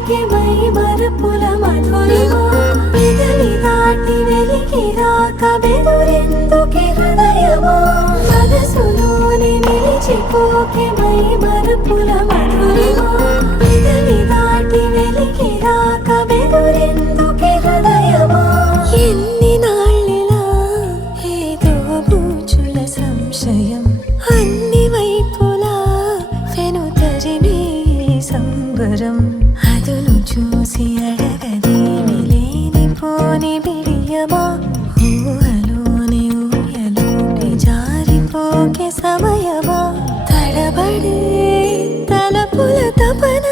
నిలిచిపోకే my మరపుల Madhurima పెదవి దాటి వెలికి రాక బెదురెందుకే హృదయమా మనసులోని నిలిచిపోకే మై మరపుల మధురిమా పెదవి దాటి వెలికి రాక బెదురెందుకే హృదయమా ఎన్ని నాళ్ళిలా ఏదో బూచుల సంశయం అన్ని వైపులా వెనుతరిమే సంబరం అదును చూసి అడగదేమి లేనిపోని బిడియమా ఊహలోని ఊయలోకి జారిపోకే సమయమా తడబడే తలపుల తపన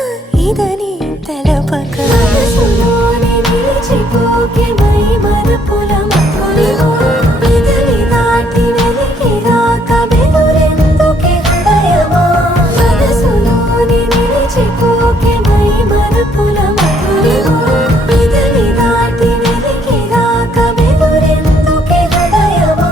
ఇదని తెలపక మనసులోని నిలిచిపోకే మై మరపుల మధురిమా పెదవి దాటి వెలికి రాక బెదురెందుకే హృదయమా మనసులోని నిలిచిపోకే మై మరపుల మధురిమా పెదవి దాటి వెలికి రాక బెదురెందుకే హృదయమా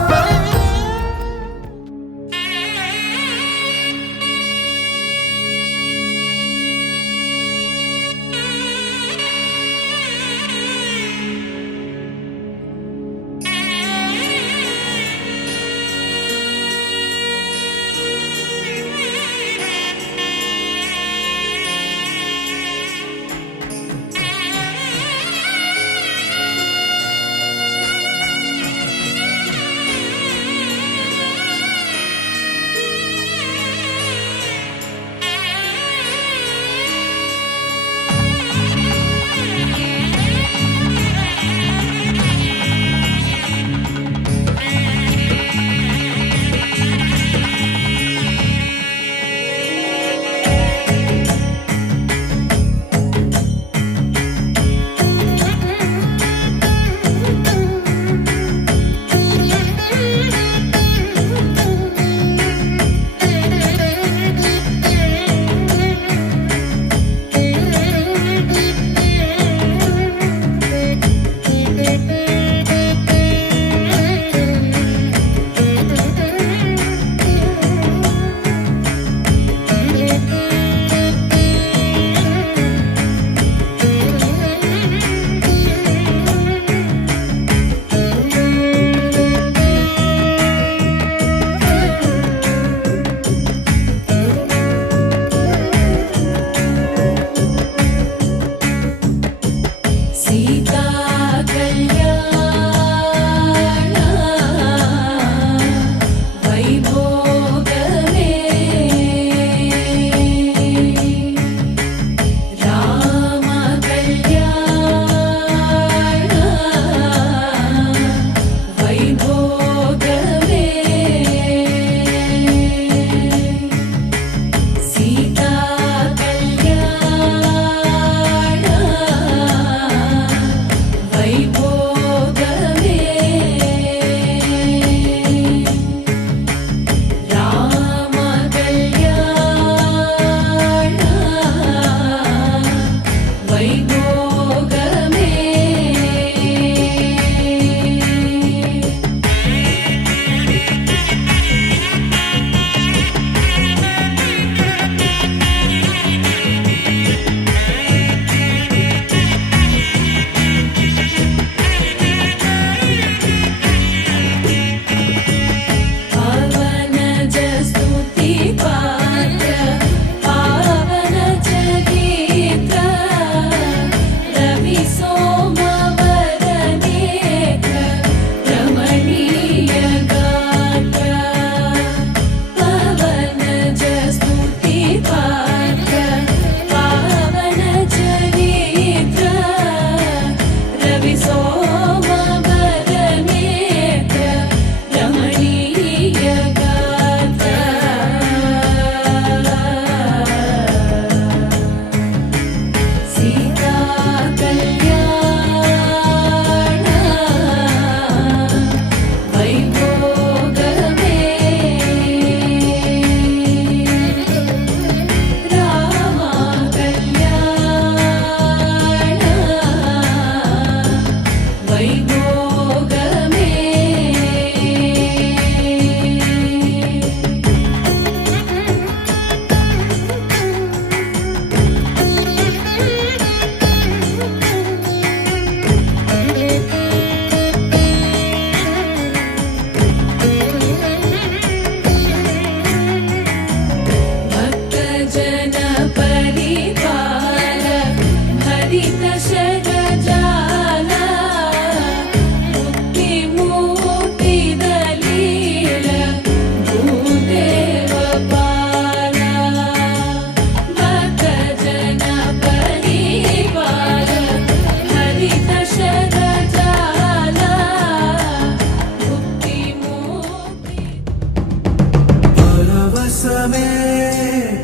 పరవశమే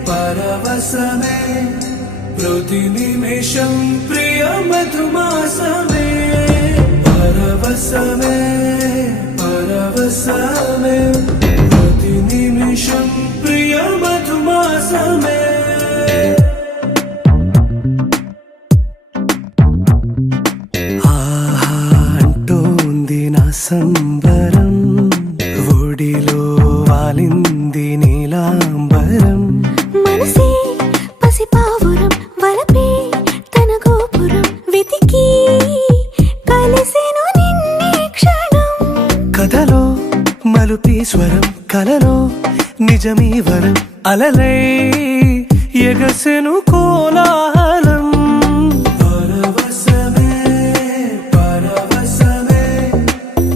పరవశమే ప్రతి నిమిషం ప్రియ మధుమాసమే పరవశమే పరవశమే ప్రతి నిమిషం ప్రియ మధుమాసమే ఆహా అంటోంది నా సంబరం ఒడిలో వాలింది నీలాంబరం మనసే పసిపావురం వలపే తన గోపురం వెతికి కలిసెను నిన్నే క్షణం కథలో మలుపి స్వరం కలలో నిజమీ వరం అలలై ఎగసెను కోలాహలం పరవశమే పరవశమే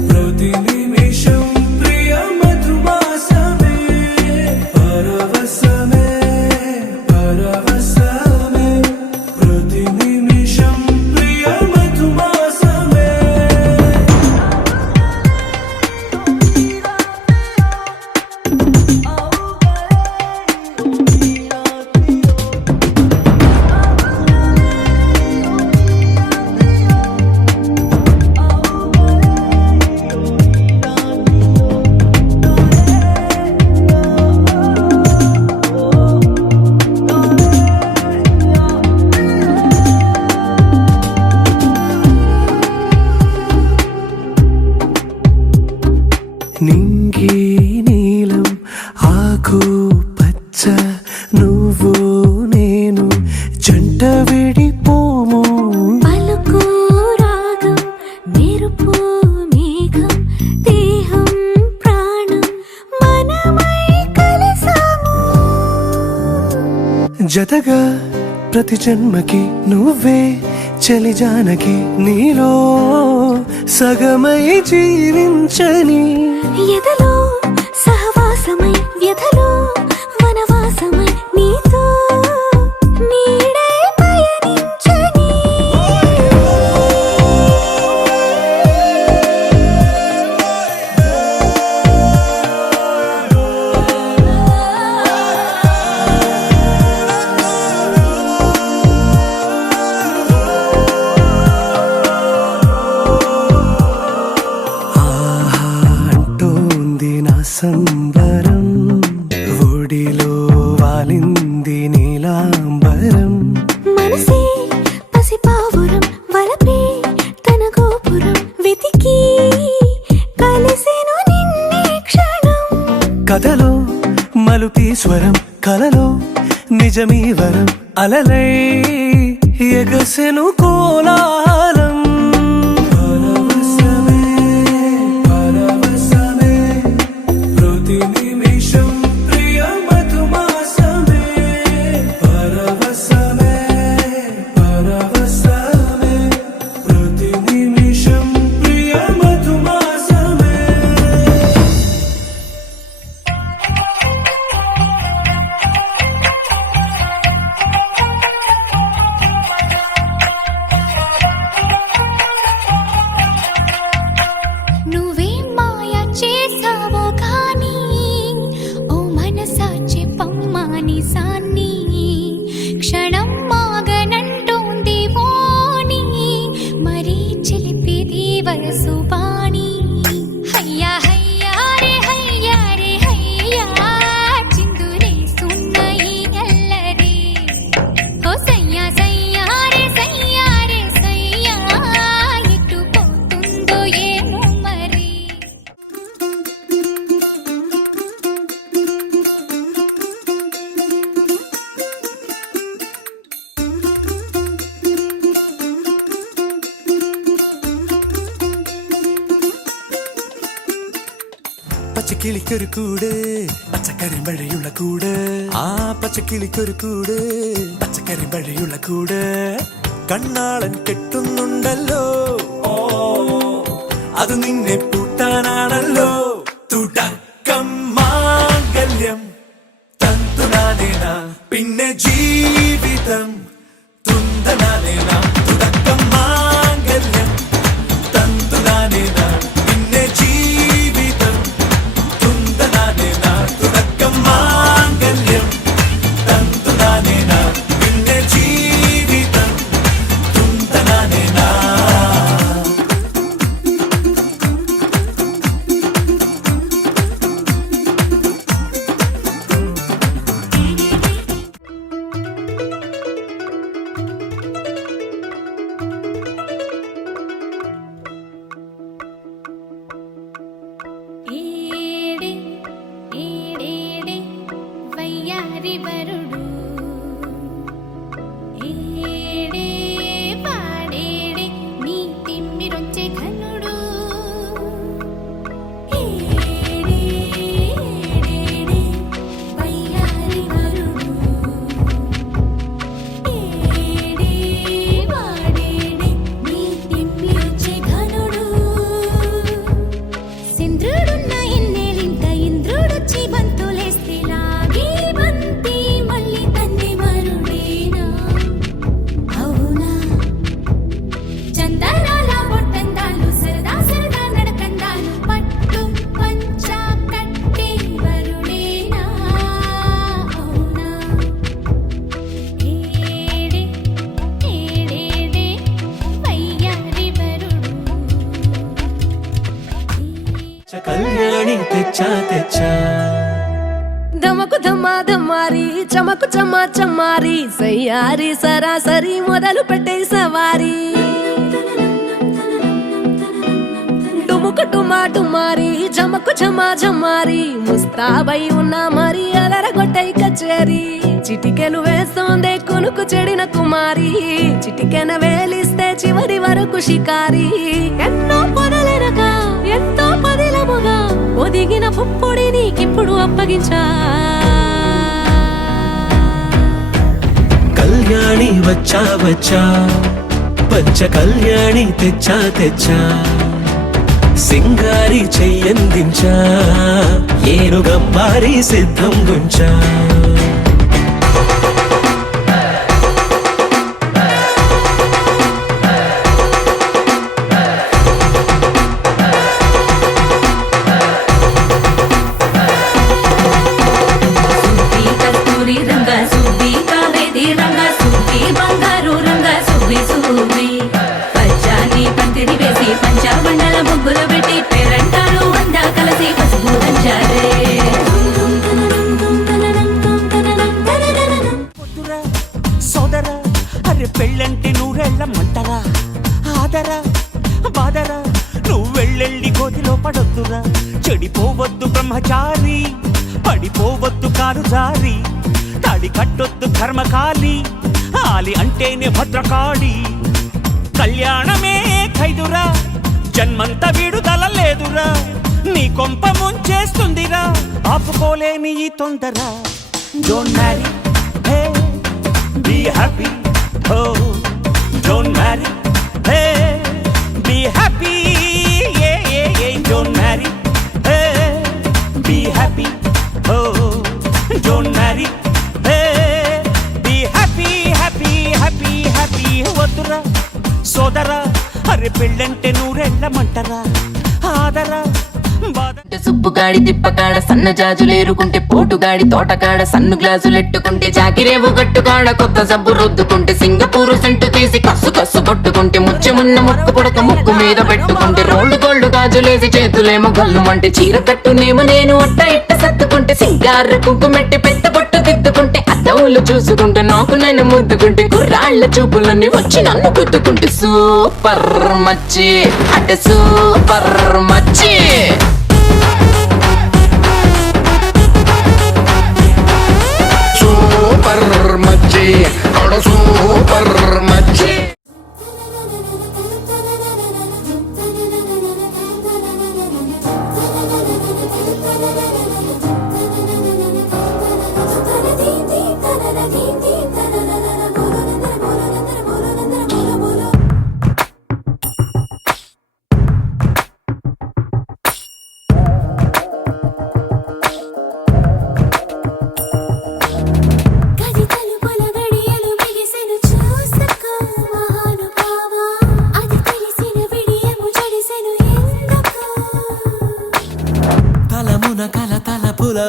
ప్రతి నిమిషం ప్రియ మధుమాసమే పరవశమే పరవశమే ప్రతి నిమిషం ప్రియ మధుమాసమే నింగి నీలం ఆకు పచ్చ నువ్వు నేను జంట విడిపోము పలుకు రాగం మెరుపు మేఘం దేహం ప్రాణం మనమై కలిసాము జతగా ప్రతి జన్మకి నువ్వే చలి జానకి నీలో సగమై జీవించని ఎదలో సహవాసమై వ్యధలో వనవాసమై నీతో నీడై పయనించని ఆహా అంటోంది నా సంబరం ఒడిలో వాలింది నీలాంబరం మనసే పసిపావురం వలపే తన గోపురం వెతికి కలిసెను నిన్నే క్షణం కథలో మలుపి స్వరం కలలో నిజమీ వరం అలలై ఎగసెను కోలాహలం పరవశమే పరవశమే ప్రతి నిమిషం ప్రియ మధుమాసమే పరవశమే పరవశమే ప్రతి నిమిషం ప్రియ మధుమాసమే నువ్వేం మాయ చేసావో కానీ ఓ మనసా చెప్పమ్మాని సాన్ని క్షణం మాగనంటోంది వాణి మరీ చిలిపిది వయసు వాణి హయ్యా హయ్యా రే హయ్యా చిందురే సున్నయి ఎల్లరి ఓ సయ్యా సయ్యా రే సయ్యా ఎటు పోతుందో ఏమో మరి പച്ചക്കിളിക്കൊരു കൂട് പച്ചക്കരിമ്പഴയുള്ള കൂട് ആ പച്ചക്കിളിക്കൊരു കൂട് പച്ചക്കരിമ്പഴയുള്ള കൂട് കണ്ണാളൻ കെട്ടുന്നുണ്ടല്ലോ അത് നിന്നെ പൂട്ടാനാണല്ലോ തുടക്കം മാംഗല്യം തന്തുനാനേന പിന്നെ ജീവിതം തുന്തനാനേന തുടക്കം മാംഗല്യം തന്തുനാനേന പിന്നെ ജീവിതം തുന്തനാനേന തുടക്കം മാംഗല്യം తెచ్చా ధమకు ధమ్మా ధమ్మారి చమకు చమ్మా చమ్మారి సయ్యారి సరాసరి మొదలు పెట్టే సవారి డుముకు డుమా డుమారి చమకు చమా చమ్మారి ముస్తాబై ఉన్నా మరి అలరగొట్టై కచేరి చిటికెలు వేస్తోందే కొనుకు చెడిన కుమారి చిటికెన వేలిస్తే చివరి వరకు షికారి ఎన్నో పొదలెనగా ఎంతో పదిలముగా ఒదిగిన పుప్పొడి నీకిప్పుడు అప్పగించా కళ్యాణి వచ్చా వచ్చా పంచ కళ్యాణి తెచ్చా తెచ్చా సింగారి చెయ్యందించా ఏనుగమ్మారి సిద్ధం గుంచా సోదరా అరే పెళ్ళంటే నూరెళ్ళ మంటరా ఆదరా బాదరా నువ్వు వెళ్ళెళ్ళి గోతిలో పడొద్దురా చెడిపోవద్దు బ్రహ్మచారి పడిపోవద్దు కారు జారి తాడి కట్టొద్దు కర్మకాలి ఆలి అంటేనే భద్రకాళి కళ్యాణమే ఖైదురా జన్మంత విడుదల లేదురా నీ కొంప ముంచేస్తుందిరా ఆపుకోలేని ఈ తొందర don't marry be happy, oh, don't marry, hey, be happy, yeah, yeah, yeah, don't marry, hey, be happy, oh, don't marry, hey, be happy, happy, happy, happy, వద్దురా సోదరా అరే పెళ్ళంటే నూరెళ్ళమంటరా ఆదరా సుబ్బుగాడి తిప్పకాడ సన్న జాజులేరుకుంటే పోటుగాడి తోటకాడ సన్ను గ్లాసులెట్టుకుంటే జాకిరేవు గట్టుకాడ కొత్త సబ్బు రుద్దుకుంటే సింగపూరు సెంటు తీసి కస్సు కస్సు కొట్టుకుంటే ముచ్చమున్న ముక్కు పుడక ముక్కు మీద పెట్టుకుంటే రోడ్డు గోల్డ్ గాజులేసి చేతులేమో గల్లుమంటే చీర కట్టునేమో నేను అట్ట ఇట్ట సత్తుకుంటే సింగారు కుంకుమెట్టి పెద్ద బొట్టు దిద్దుకుంటే అద్దవులు చూసుకుంటే నాకు నేను ముద్దుకుంటే కుర్రాళ్ల చూపులన్నీ వచ్చి నన్ను గుద్దుకుంటే సూపర్ మచ్చి అంటే సూపర్ మచ్చి సూపర్ మచ్చి సూపర్ మచ్చి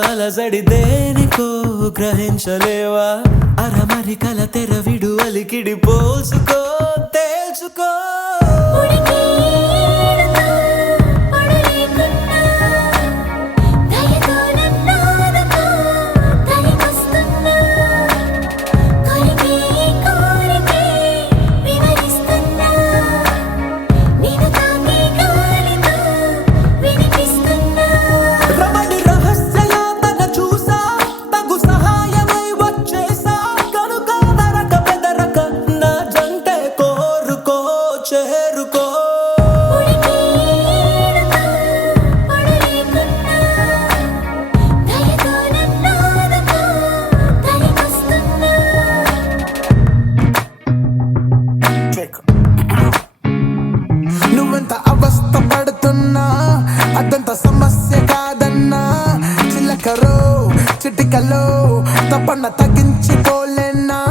అలజడి దేనికో గ్రహించలేవా అరమరి కల తెరవిడు అలికిడి పోసుకో తెలుసుకో నువ్వెంత అవస్థ పడుతున్నా అదంత సమస్య కాదన్నా చిలకరో చిటికలో తప్పన్న తగ్గించుకోలేనా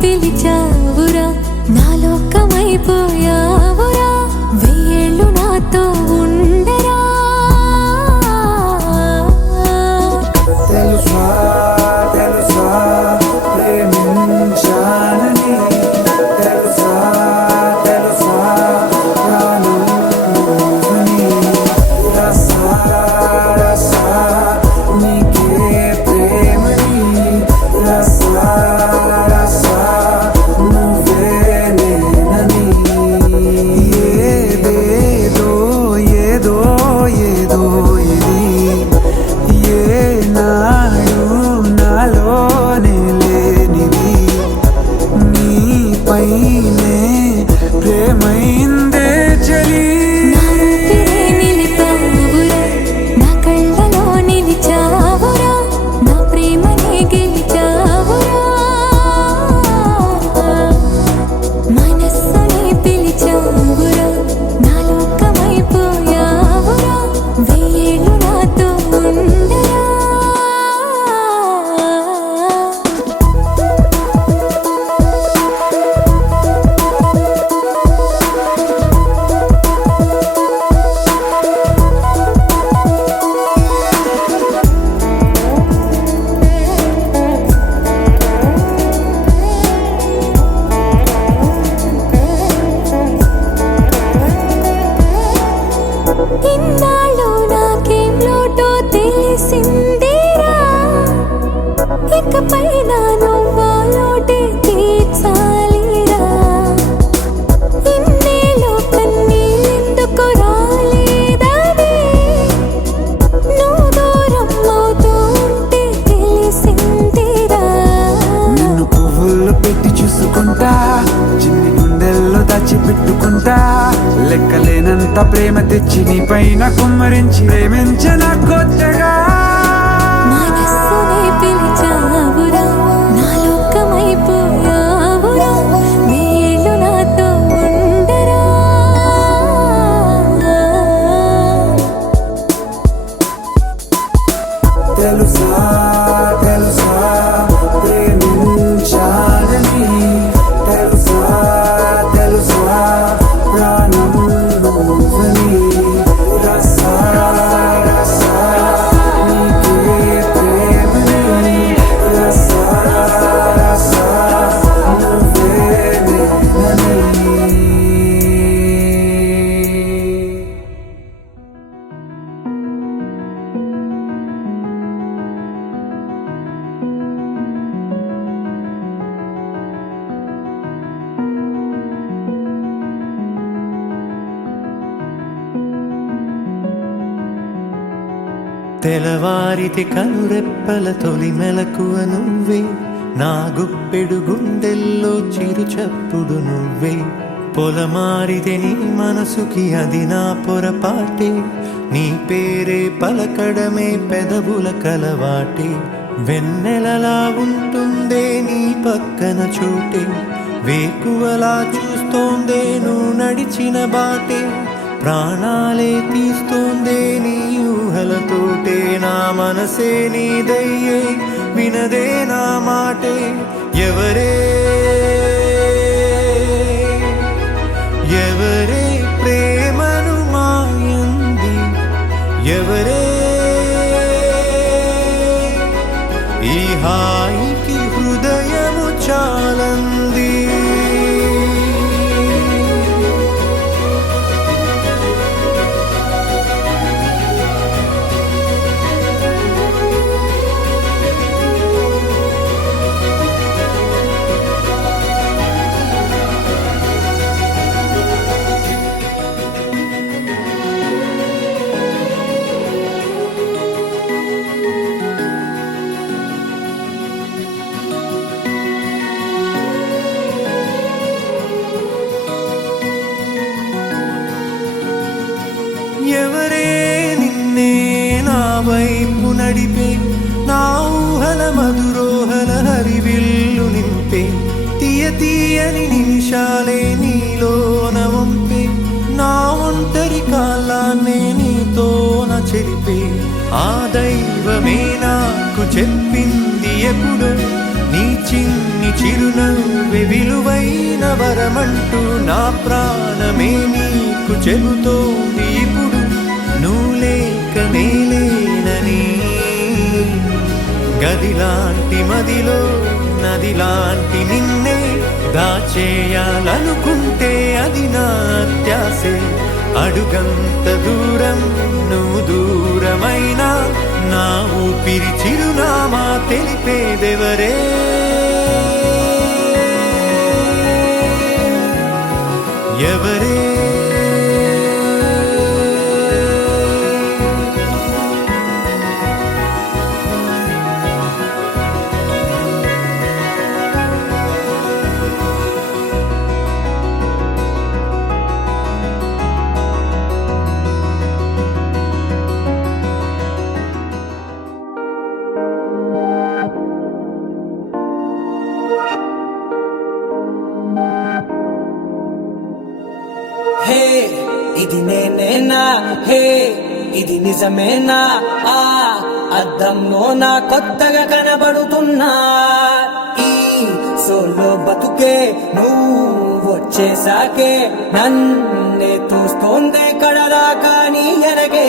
పిలిచావురా నా లోకమైపోయావురా వెయ్యేళ్ళు నాతో ఉండరా తెలుసా తెలుసా ప్రేమించానని తెలుసా తెలుసా ప్రాణం నువ్వని రసా రసా నీకే ప్రేమని రసా రసా నువ్వే నేనని ఏదేదో ఏదో ఏదో ఇది ఏనాడు నాలోనే లేనిది నీపైనే ప్రేమైందే చలి నా ఊపిరే నిలిపావురా నా కళ్ళలో నిలిచావురా నా ప్రేమనే గెలిచావురా మనస్సునే పిలిచావురా నా లోకమైపోయావురా వెయ్యేళ్ళు నాతో ఉండరా ఇన్నాళ్ళు నాకేం లోటో తెలిసిందేరా ఇకపై నా నువ్వా లోటే తీర్చాలిరా ఇన్నేళ్ళు కన్నీళ్ళెందుకు రాలేదని నువ్వు దూరం అవుతూ ఉంటే తెలిసిందేరా నిన్ను పువ్వుల్లో పెట్టి చూసుకుంటా చిన్ని గుండెల్లో దాచిపెట్టుకుంటా లెక్కలేనంత ప్రేమ తెచ్చి నీ పైన కుమ్మరించి ప్రేమించిన కొత్తగా మనస్సునే పిలిచావురా నా లోకమైపోయావురా వెయ్యేళ్ళు నాతో ఉండరా తెలుసా తెలుసా ప్రేమించాలని తెలుసా తెలుసా ప్రాణం నువ్వని రసా రసా నీకే ప్రేమని రసా రసా నువ్వే నేనని తెలవారితే కనురెప్పల తొలి మెలకువ నువ్వే నా గుప్పెడు గుండెల్లో చిరు చప్పుడు నువ్వే పొలమారితే నీ మనసుకి అది నా పొరపాటే నీ పేరే పలకడమే పెదవుల కలవాటే వెన్నెలలా ఉంటుందే నీ పక్కన చోటే వేకువలా చూస్తోందే నువ్వు నడిచిన బాటే ప్రాణాలే తీస్తోందే నీ ఊహలతోటే నా మనసే నీదయ్యే వినదే నా మాటే ఎవరే ఎవరే ప్రేమను మాయంది ఎవరే ఈ హాయికి హృదయము చాలంది ఎవరే నిన్నే నా వైపు నడిపే నా ఊహల మధురోహల హరివిల్లు నింపే తీయ తీయని నిమిషాలే నీలోన వంపే నా ఒంటరి కాలాన్నే నీతోన చెరిపే ఆ దైవమే నాకు చెప్పింది ఎప్పుడో నీ చిన్ని చిరునవ్వె విలువైన వరమంటూ నా ప్రాణమే నీకు చెబుతోంది ఇప్పుడు నువ్వు లేక నేలేనని. గదిలాంటి మదిలో నదిలాంటి నిన్నే దాచేయాలనుకుంటే అది నా అత్యాసే. అడుగంత దూరం నువ్వు దూరమైనా నా ఊపిరి చిరునామా తెలిపేదెవరే? ఎవరే? హే ఇది నేనేనా, హే ఇది నిజమేనా, ఆ అద్దంలో నా కొత్తగా కనబడుతున్నా. ఈ సోలో బతుకే నువ్వు వచ్చేసాకే నన్నే తోస్తోందే కడదాకా నీ ఎనగే.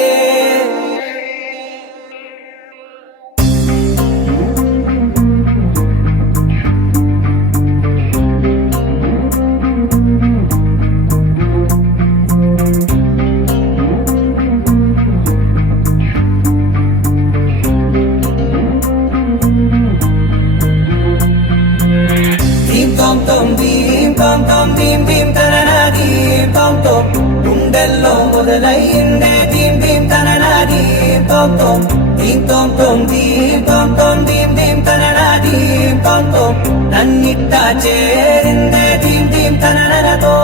గుండెల్లో మొదలయ్యిందే దీం దీం తననా దీం తోం తోం దీం తోం తోం దీం తోం తోం దీం దీం తననా దీం తోం తోం నన్నిట్టా చేరిందే దీం దీం తననతో.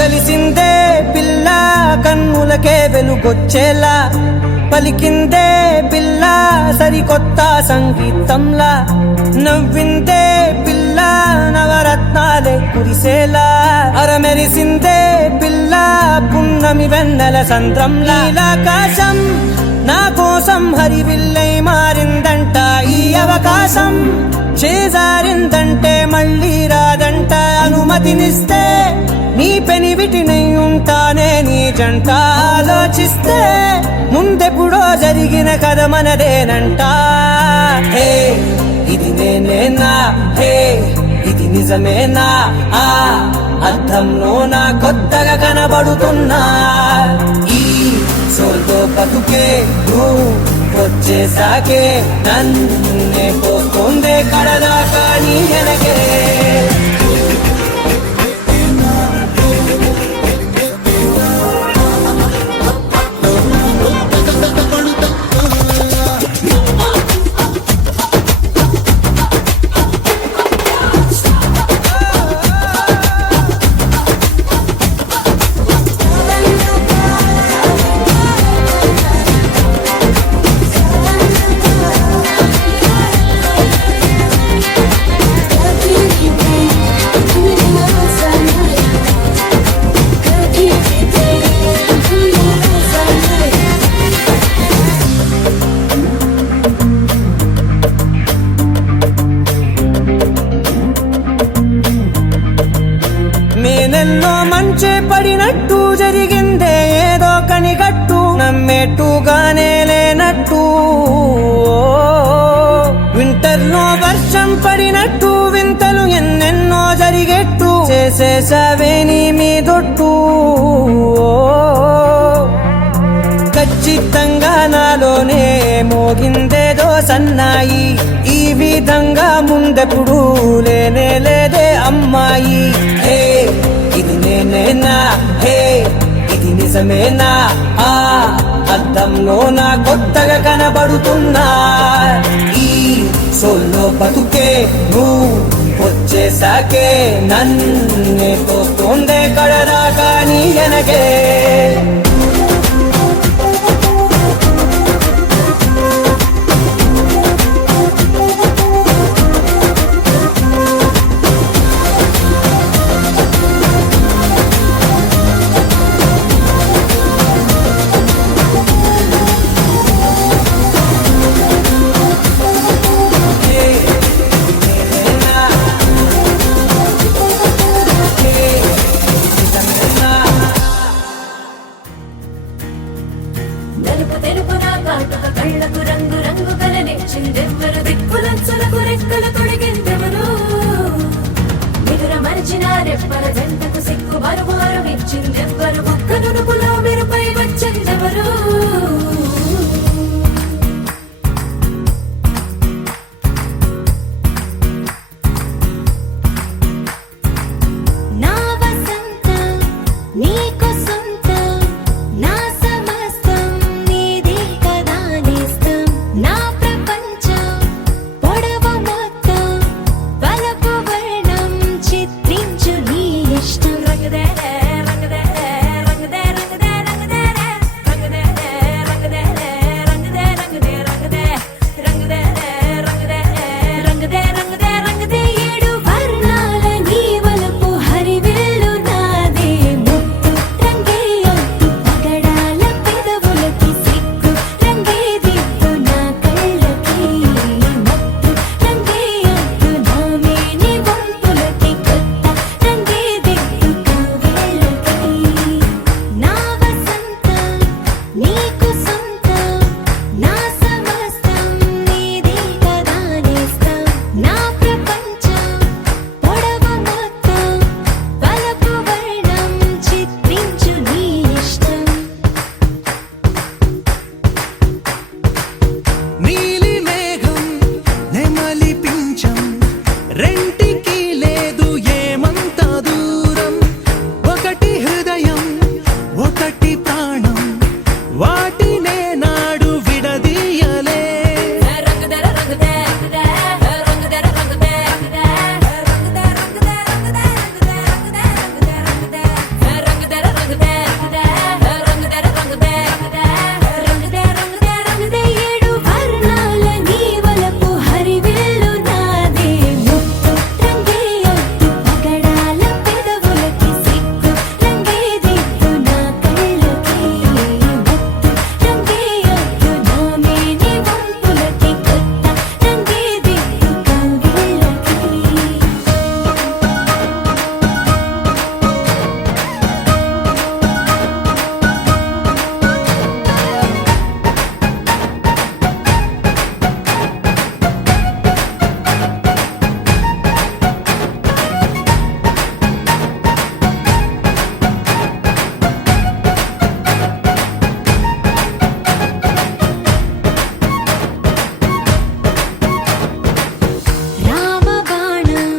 కలిసిందే పిల్ల కన్నులకే వెలుగొచ్చేలా, పలికిందే పిల్ల సరికొత్త సంగీతంలా, నవ్విందే పిల్ల నవరత్నాలే కురిసేలా, అరమెరిసిందే పిల్ల పున్నమి వెన్నెల సంద్రంలా. ఆకాశం నా కోసం హరివిల్లై మారిందంట, ఈ అవకాశం చేజారిందంటే మళ్ళీ రాదంట. అనుమతినిస్తే నీ పెనివిటినై ఉంటానే నీ జంట. ఆలోచిస్తే ముందెప్పుడో జరిగిన కథ మనదేనంట. హే ఇది నేనేనా, హే ఇది నిజమేనా, ఆ అర్థంలో నా కొత్తగా కనబడుతున్నా. ఈ సోల్తో బతుకే నువ్వు వచ్చేసాకే నన్నే పోతుందే కడదాకా నీ ఎనకే. నేనెన్నో మంచే పడినట్టు జరిగిందే ఏదో కనిగట్టు, నమ్మేట్టుగానే లేనట్టు. వింటర్లో వర్షం పడినట్టు వింతలు ఎన్నెన్నో జరిగేట్టు, చేసేసావే నీ మీదొట్టు. ఖచ్చితంగా నాలోనే మోగిందేదో సన్నాయి, ఈ విధంగా ముందెప్పుడు లేనే లేదే అమ్మాయి. హే ఇది నేనేనా, హే ఇది నిజమేనా, ఆ అద్దంలో నా కొత్తగా కనబడుతున్నా. ఈ సోల్లో బతుకే నువ్వు వచ్చేసాకే నన్నే తోస్తోందే కడదాకా నీ ఎనగే. చుక్కల తొడిగిందెవరు నిదుర మరిచిన రెప్పల జంటకు సిక్కు మరుమారు ఇచ్చిందెవ్వరు ఒక్క నునుపులో మెరుపై వచ్చిందెవరు నా వసంతం నీకు సొంతం నా సమస్తం నీది కదా నేస్తం నా ప్రపంచం పొడవు మొత్తం వలపు వర్ణం చిత్రించు నీ ఇష్టం రంగదే రంగదే రంగదే రంగదే రంగదే రంగదే రంగదే రంగదే రంగదే రంగదే రంగదే రంగదే రంగదే రంగదే రంగదే ఏడు వర్ణాల నీ వలపు హరివిల్లు నాదే ముత్తు రంగే ఒత్తు పగడాల పెదవులకి సిగ్గు రంగే దిద్దు నా కళ్ళకి మత్తు రంగే ఒత్తు నా మేని వంపులకి కొత్త రంగే దిద్దు కవ్విళ్ళకి నా వసంతం నీకు సొంతం నా సమస్తం నీది కదా నేస్తం నా ప్రపంచం పొడవు మొత్తం వలపు వర్ణం చిత్రించు నీ ఇష్టం నీలి మేఘం నెమలి పించం రెంటికి లేదు ఏమంత దూరం ఒకటి హృదయం ఒకటి ప్రాణం వాటినే నాడు విడదీయలే రంగదే రంగదే రంగదే రంగదే రంగదే రంగదే రంగదే రంగదే రంగదే రంగదే ఏడు వర్ణాల నీ వలపు హరివిల్లు నాదే ముత్తు రంగే ఒత్తు పగడాల పెదవులకి సిగ్గు రంగే దిద్దు నా కళ్ళకి మత్తు రంగే ఒత్తు నా మేని వంపులకి కొత్త రంగే దిద్దు కవ్విళ్ళకి రామబాణం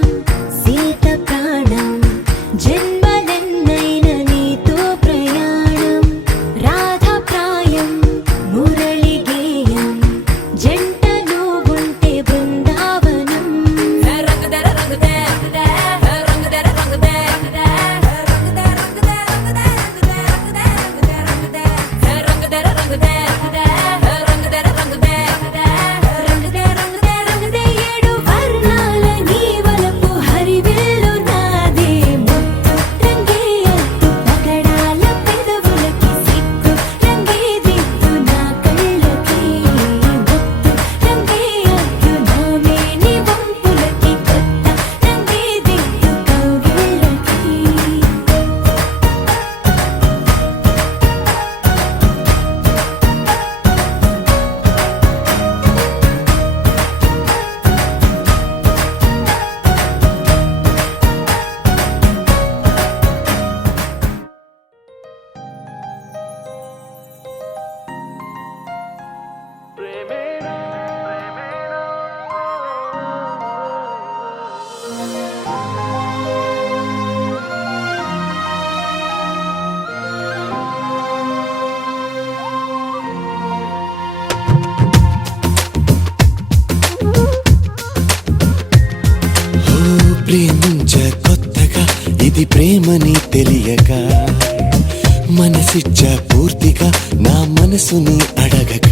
సీత ప్రాణం జన్మలెన్నైన నీతో ప్రయాణం రాధప్రాయం మురళి గేయం జంటలో ఉంటే బృందావనం రంగదే రంగదే రంగదే రంగదే రంగదే రంగదే రంగదే ఏడు వర్ణాల నీ వలపు హరివిల్లు నాదే ముత్తు రంగే ఒత్తు పగడాల పెదవులకి సిగ్గు రంగే దిద్దు నా కళ్ళకి మత్తు రంగే ఒత్తు నా మేని వంపులకి కొత్త రంగే దిద్దు కవ్విళ్ళకి ప్రేమించ కొత్తగా ఇది ప్రేమని తెలియక మనసిచ్చ పూర్తిగా నా మనసుని అడగక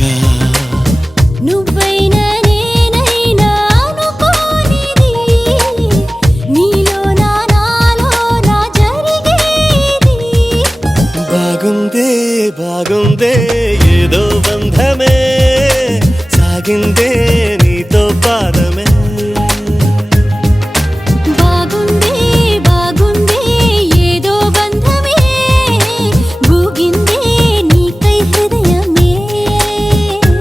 నువ్వైనా నేనైనా అనుకోనిది నీలో నాలో నా జరిగేది బాగుందే బాగుందే ఏదో బంధమే సాగిందే